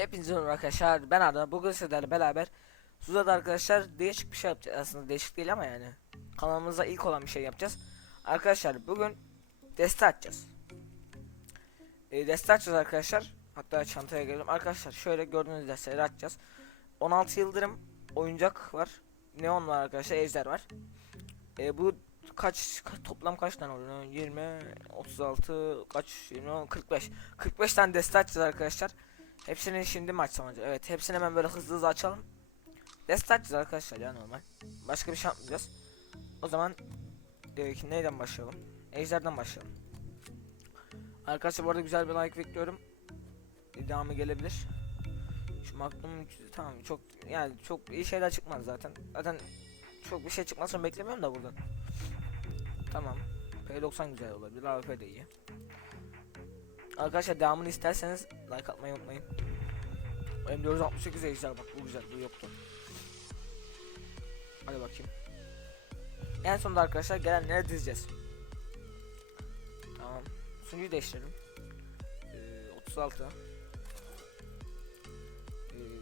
Hepinize merhaba arkadaşlar. Ben Arda bugün sizlerle beraber Suza'da arkadaşlar değişik bir şey yapacağız. Aslında değişik değil ama yani. Kanalımıza ilk olan bir şey yapacağız. Arkadaşlar bugün deste açacağız. E, Deste açacağız arkadaşlar. Hatta çantaya gelelim. Arkadaşlar şöyle gördüğünüz desteleri açacağız. 16 yıldırım oyuncak var. Neon var arkadaşlar. Ejder var. E, Bu kaç, ka- toplam kaç tane oluyor? 20 36 kaç 20 45 45 tane deste açacağız arkadaşlar Hepsini şimdi mi açsam acaba? Evet hepsini hemen böyle hızlı hızlı açalım. Deste arkadaşlar ya normal. Başka bir şey yapmayacağız. O zaman e, ki neyden başlayalım? Ejder'den başlayalım. Arkadaşlar bu arada güzel bir like bekliyorum. Devamı gelebilir. Şu Magnum tamam çok yani çok iyi şeyler çıkmaz zaten. Zaten çok bir şey çıkmasını beklemiyorum da buradan. Tamam. P90 güzel olabilir. AWP de iyi. Arkadaşlar devamını isterseniz like atmayı unutmayın. M468 ejder bak bu güzel bu yoktu. Hadi bakayım. En sonunda arkadaşlar gelenleri dizeceğiz. Tamam. Sunucuyu değiştirelim. Ee, 36. Ee,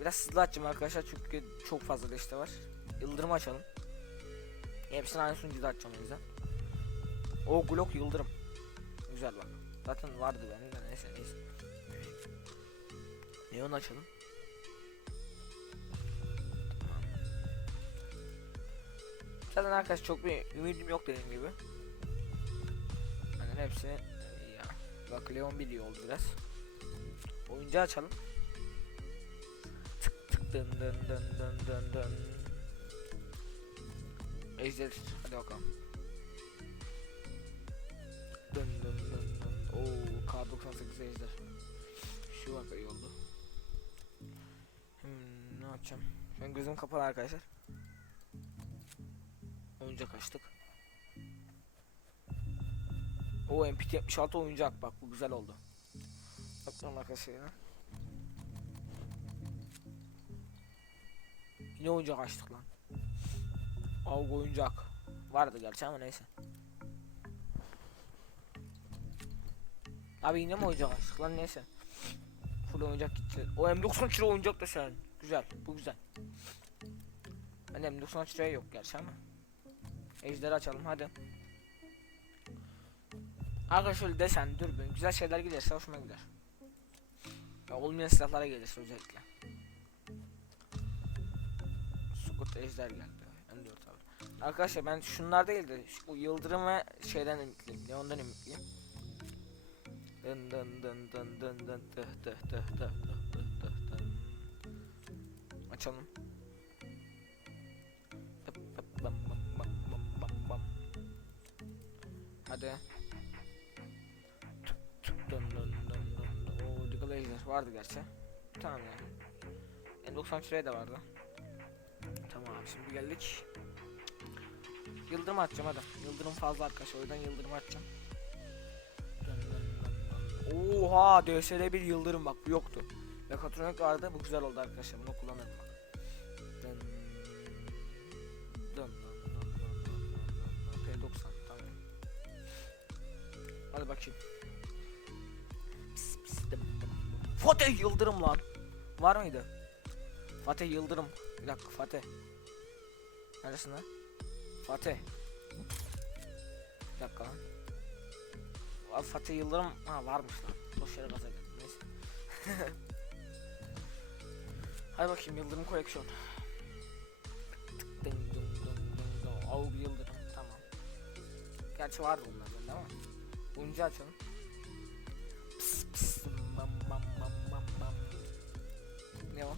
biraz hızlı açacağım arkadaşlar çünkü çok fazla deste var. Yıldırım açalım. Hepsini aynı sunucuda açacağım o yüzden. O Glock yıldırım. Güzel bak. Zaten vardı bende de neyse neyse. Neon açalım. Zaten arkadaş çok bir ümidim yok dediğim gibi. Hani hepsi iyi ya. Bak Leon biliyor oldu biraz. Oyuncağı açalım. Tık tık dın dın dın dın dın dın. Ejder hadi bakalım. Dın dın. Oo K98 ejder. Şu bak iyi oldu. Hmm, ne yapacağım? Şu an gözüm kapalı arkadaşlar. Oyuncak açtık. O MPT 76 oyuncak bak bu güzel oldu. Bakalım arkadaşlar. Yine oyuncak açtık lan. Avg oyuncak. Vardı gerçi ama neyse. Abi yine mi oyuncak açtık lan neyse. Full oyuncak gitti. O M90 kilo oyuncak da sen. Güzel. Bu güzel. Ben M90 kiloya yok gerçi ama. Ejderi açalım hadi. Arkadaşlar desen dürbün güzel şeyler gelirse hoşuma gider. Ya olmayan silahlara gelirse özellikle. Sukut ejder geldi. M4 abi. Arkadaşlar ben şunlar değil de şu yıldırım ve şeyden ümitliyim. Neondan ümitliyim. Dın dın dın dın dın dın tıh tıh tıh tıh tıh tıh tıh tıh. Açalım. Hadi. Dın dın dın dın. Oo Laser vardı gerçi. Tamam yani. N90 şuraya da vardı. Tamam şimdi geldik. Yıldırım atacağım hadi. Yıldırım fazla arkadaşlar o yüzden yıldırım atacağım. Oha DSL bir yıldırım bak bu yoktu. Mekatronik vardı bu güzel oldu arkadaşlar bunu kullanırım bak. Dın dın dın dın dın dın dın dın. P90 tamam. Hadi bakayım. Pis, pis. Fatih Yıldırım lan. Var mıydı? Fatih Yıldırım. Bir dakika Fatih. Neresin lan? Fatih. Bir dakika. Abi Fatih Yıldırım ha varmış lan. Boş yere gaza geldim neyse. Hadi bakayım Yıldırım koleksiyon. Tık dın dın dın dın dın. Avg Yıldırım tamam. Gerçi vardı bunlar bende ama. Oyuncu açalım. Pıs pıs bam bam bam bam bam. Ne o?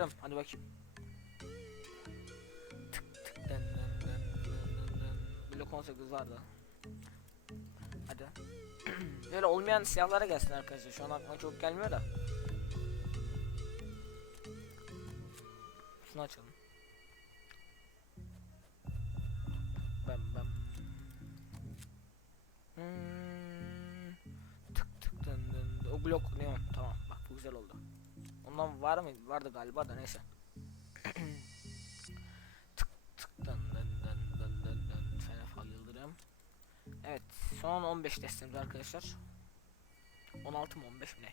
Yıldırım hadi bakayım. Tık tık dın dın dın dın dın. Blok 18 vardı. Hadi. Böyle olmayan silahlara gelsin arkadaşlar. Şu an aklıma çok gelmiyor da. Şunu açalım. Bam bam. Hmm. Tık tık dın dın. O blok neon. Tamam bak bu güzel oldu. Ondan var mı? Vardı galiba da neyse. tık tık dın dın dın dın dın dın. Fenefa Yıldırım. Evet son 15 testimiz arkadaşlar. 16 mı 15 mi ne?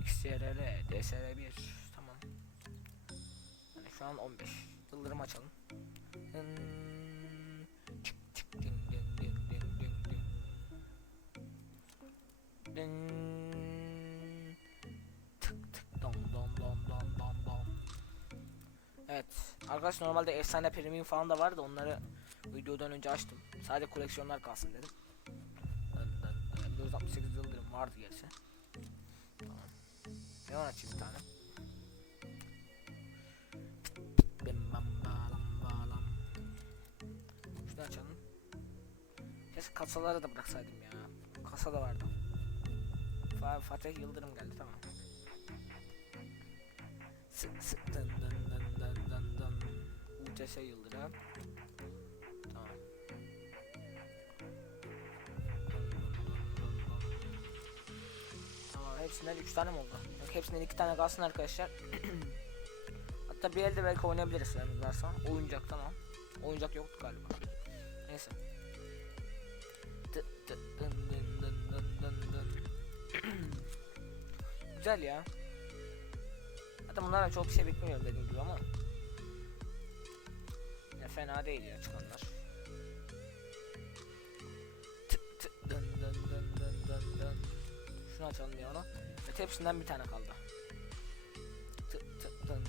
XRL, DSR1 tamam. Yani şu an 15. Yıldırım açalım. Dın, çık çık ding ding ding ding ding. Dın, arkadaş normalde efsane premium falan da vardı onları videodan önce açtım. Sadece koleksiyonlar kalsın dedim. Dın. 468 yıldırım vardı gerçi. Tamam. Neon açayım bir tane. Şunu açalım. Keşke kasaları da bıraksaydım ya. Kasa da vardı. Fa Fatih Yıldırım geldi tamam. Sık sık UTS Yıldırım. Tamam. Tamam hepsinden 3 tane mi oldu? Yok, hepsinden 2 tane kalsın arkadaşlar. Hatta bir elde belki oynayabiliriz süremiz varsa. Oyuncak tamam. Oyuncak yoktu galiba. Neyse. Güzel ya. Hatta bunlardan çok bir şey bekliyorum dediğim gibi ama. Ya fena değil ya çıkanlar. Tık tık dın dın. Şunu açalım bir ara. Evet hepsinden bir tane kaldı. Tık tık dın.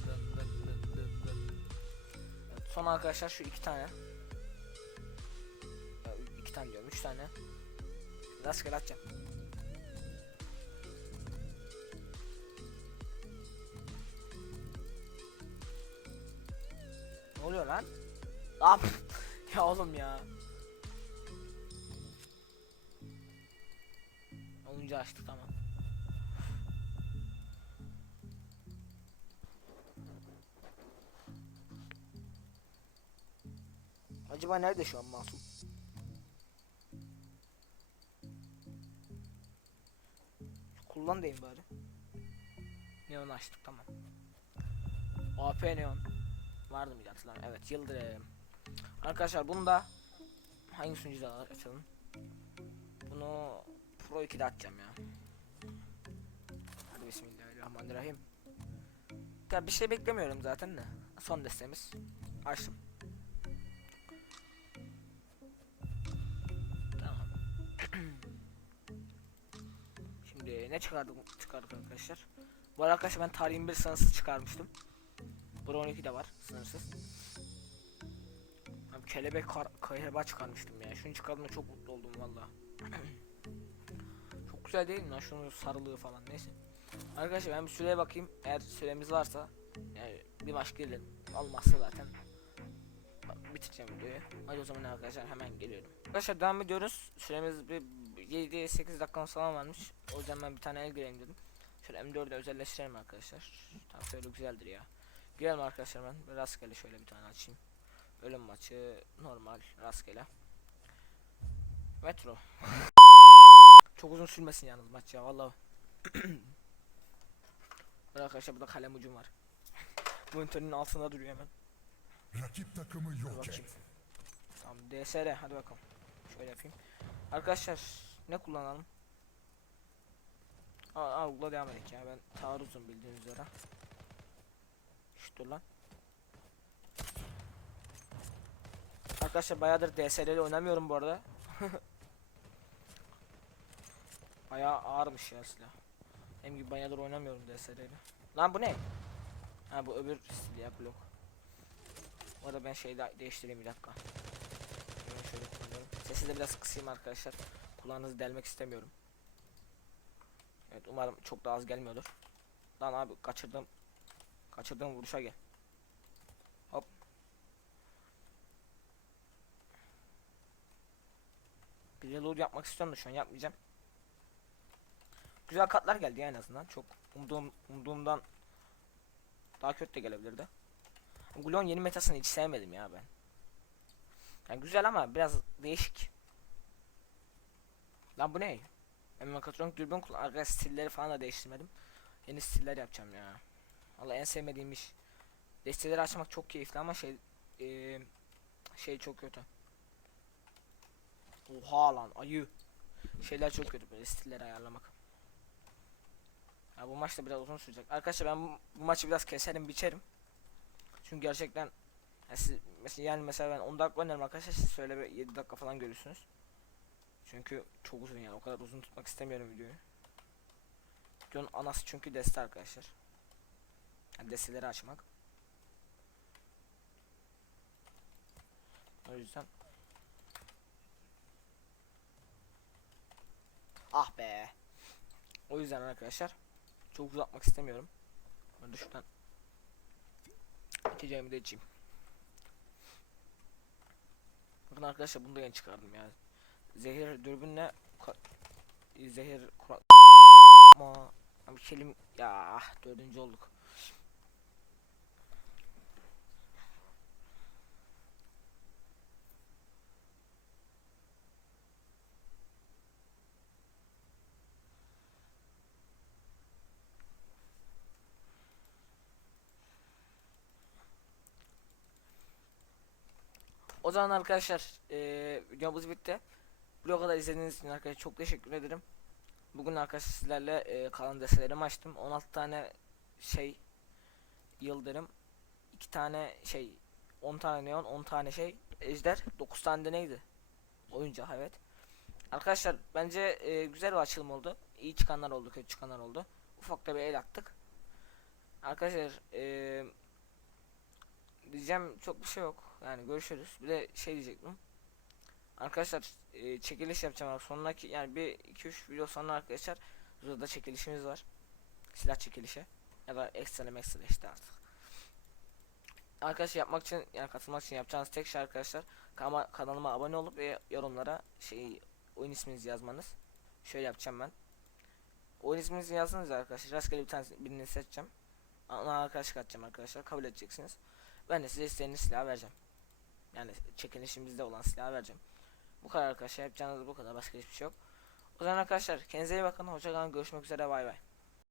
Evet, son arkadaşlar şu iki tane. Ya, iki tane diyorum, üç tane. Rastgele atacağım. Ne oluyor lan? Lan ya oğlum ya. Oyuncu açtık tamam. Acaba nerede şu an Masum? Kullan deyin bari. Neon açtık tamam. AP Neon. Vardı mıydı hatırlamıyorum. Evet Yıldırım. Arkadaşlar bunu da hangi sunucuda açalım? Bunu Pro 2'de açacağım ya. Hadi bismillahirrahmanirrahim. Ya bir şey beklemiyorum zaten de. Son destemiz. Açtım. Tamam. Şimdi ne çıkardık çıkardık arkadaşlar. Bu arkadaşlar ben tarihin bir sınırsız çıkarmıştım. Bura 12 de var sınırsız. Kelebek kar kelebek çıkarmıştım ya. Şunu çıkardığımda çok mutlu oldum valla. çok güzel değil mi lan şunun sarılığı falan neyse. Arkadaşlar ben bir süreye bakayım. Eğer süremiz varsa yani bir maç gelin. Olmazsa zaten bitireceğim videoyu. Hadi o zaman arkadaşlar hemen geliyorum. Arkadaşlar devam ediyoruz. Süremiz bir 7-8 dakika falan varmış. O yüzden ben bir tane el gireyim dedim. Şöyle M4'e özelleştirelim arkadaşlar. Tam şöyle güzeldir ya. Girelim arkadaşlar ben rastgele şöyle bir tane açayım. Ölüm maçı normal rastgele. Metro. Çok uzun sürmesin yalnız maç ya vallahi. Arkadaşlar burada kalem ucum var. Monitörün altında duruyor hemen. Rakip takımı yok et. Tamam DSR hadi bakalım. Şöyle yapayım. Arkadaşlar ne kullanalım? Aa, aa devam edelim ya ben taarruzum bildiğiniz üzere. Dur lan. Arkadaşlar bayağıdır DSR ile oynamıyorum bu arada. Bayağı ağırmış ya silah. Hem gibi bayağıdır oynamıyorum DSR ile. Lan bu ne? Ha bu öbür stil ya blok. Bu arada ben şeyi de değiştireyim bir dakika. Hemen şöyle kullanıyorum. Sesi de biraz kısayım arkadaşlar. Kulağınızı delmek istemiyorum. Evet umarım çok daha az gelmiyordur. Lan abi kaçırdım. Kaçırdığım vuruşa gel. Hop. Bir reload yapmak istiyorum da şu an yapmayacağım. Güzel katlar geldi ya en azından. Çok umduğum, umduğumdan daha kötü de gelebilirdi. Gulon yeni metasını hiç sevmedim ya ben. Yani güzel ama biraz değişik. Lan bu ne? Ben mekatronik dürbün kullan. Stilleri falan da değiştirmedim. Yeni stiller yapacağım ya. Valla en sevmediğim iş. Desteleri açmak çok keyifli ama şey eee, şey çok kötü. Oha lan ayı. Şeyler çok kötü böyle stilleri ayarlamak. Ya bu maç da biraz uzun sürecek. Arkadaşlar ben bu, maçı biraz keserim biçerim. Çünkü gerçekten ya siz, mesela yani mesela ben 10 dakika oynarım arkadaşlar siz şöyle bir 7 dakika falan görürsünüz. Çünkü çok uzun yani o kadar uzun tutmak istemiyorum videoyu. Videonun anası çünkü deste arkadaşlar. Yani desteleri açmak. O yüzden Ah be. O yüzden arkadaşlar çok uzatmak istemiyorum. Ben de şuradan içeceğimi de içeyim. Bakın arkadaşlar bunu da yeni çıkardım ya. Zehir dürbünle zehir kura ama bir kelim ya dördüncü olduk. O zaman arkadaşlar eee videomuz bitti. Buraya kadar izlediğiniz için arkadaşlar çok teşekkür ederim. Bugün arkadaşlar sizlerle eee, kalan destelerimi açtım. 16 tane şey yıldırım, 2 tane şey, 10 tane neon, 10 tane şey ejder, 9 tane de neydi? Oyuncak evet. Arkadaşlar bence eee, güzel bir açılım oldu. İyi çıkanlar oldu, kötü çıkanlar oldu. Ufak da bir el attık. Arkadaşlar eee diyeceğim çok bir şey yok. Yani görüşürüz. Bir de şey diyecektim. Arkadaşlar e, çekiliş yapacağım. Sonraki yani bir 2-3 video sonra arkadaşlar burada çekilişimiz var. Silah çekilişi ya da ekstra ekstra işte artık. Arkadaşlar yapmak için yani katılmak için yapacağınız tek şey arkadaşlar kanalıma, kanalıma abone olup ve yorumlara şey oyun isminizi yazmanız. Şöyle yapacağım ben. Oyun isminizi yazsanız arkadaşlar rastgele bir tane birini seçeceğim. Ona arkadaşlık atacağım arkadaşlar kabul edeceksiniz. Ben de size istediğiniz silahı vereceğim. Yani çekilişimizde olan silahı vereceğim. Bu kadar arkadaşlar yapacağınız bu kadar başka hiçbir şey yok. O zaman arkadaşlar kendinize iyi bakın. Hoşçakalın görüşmek üzere bay bay.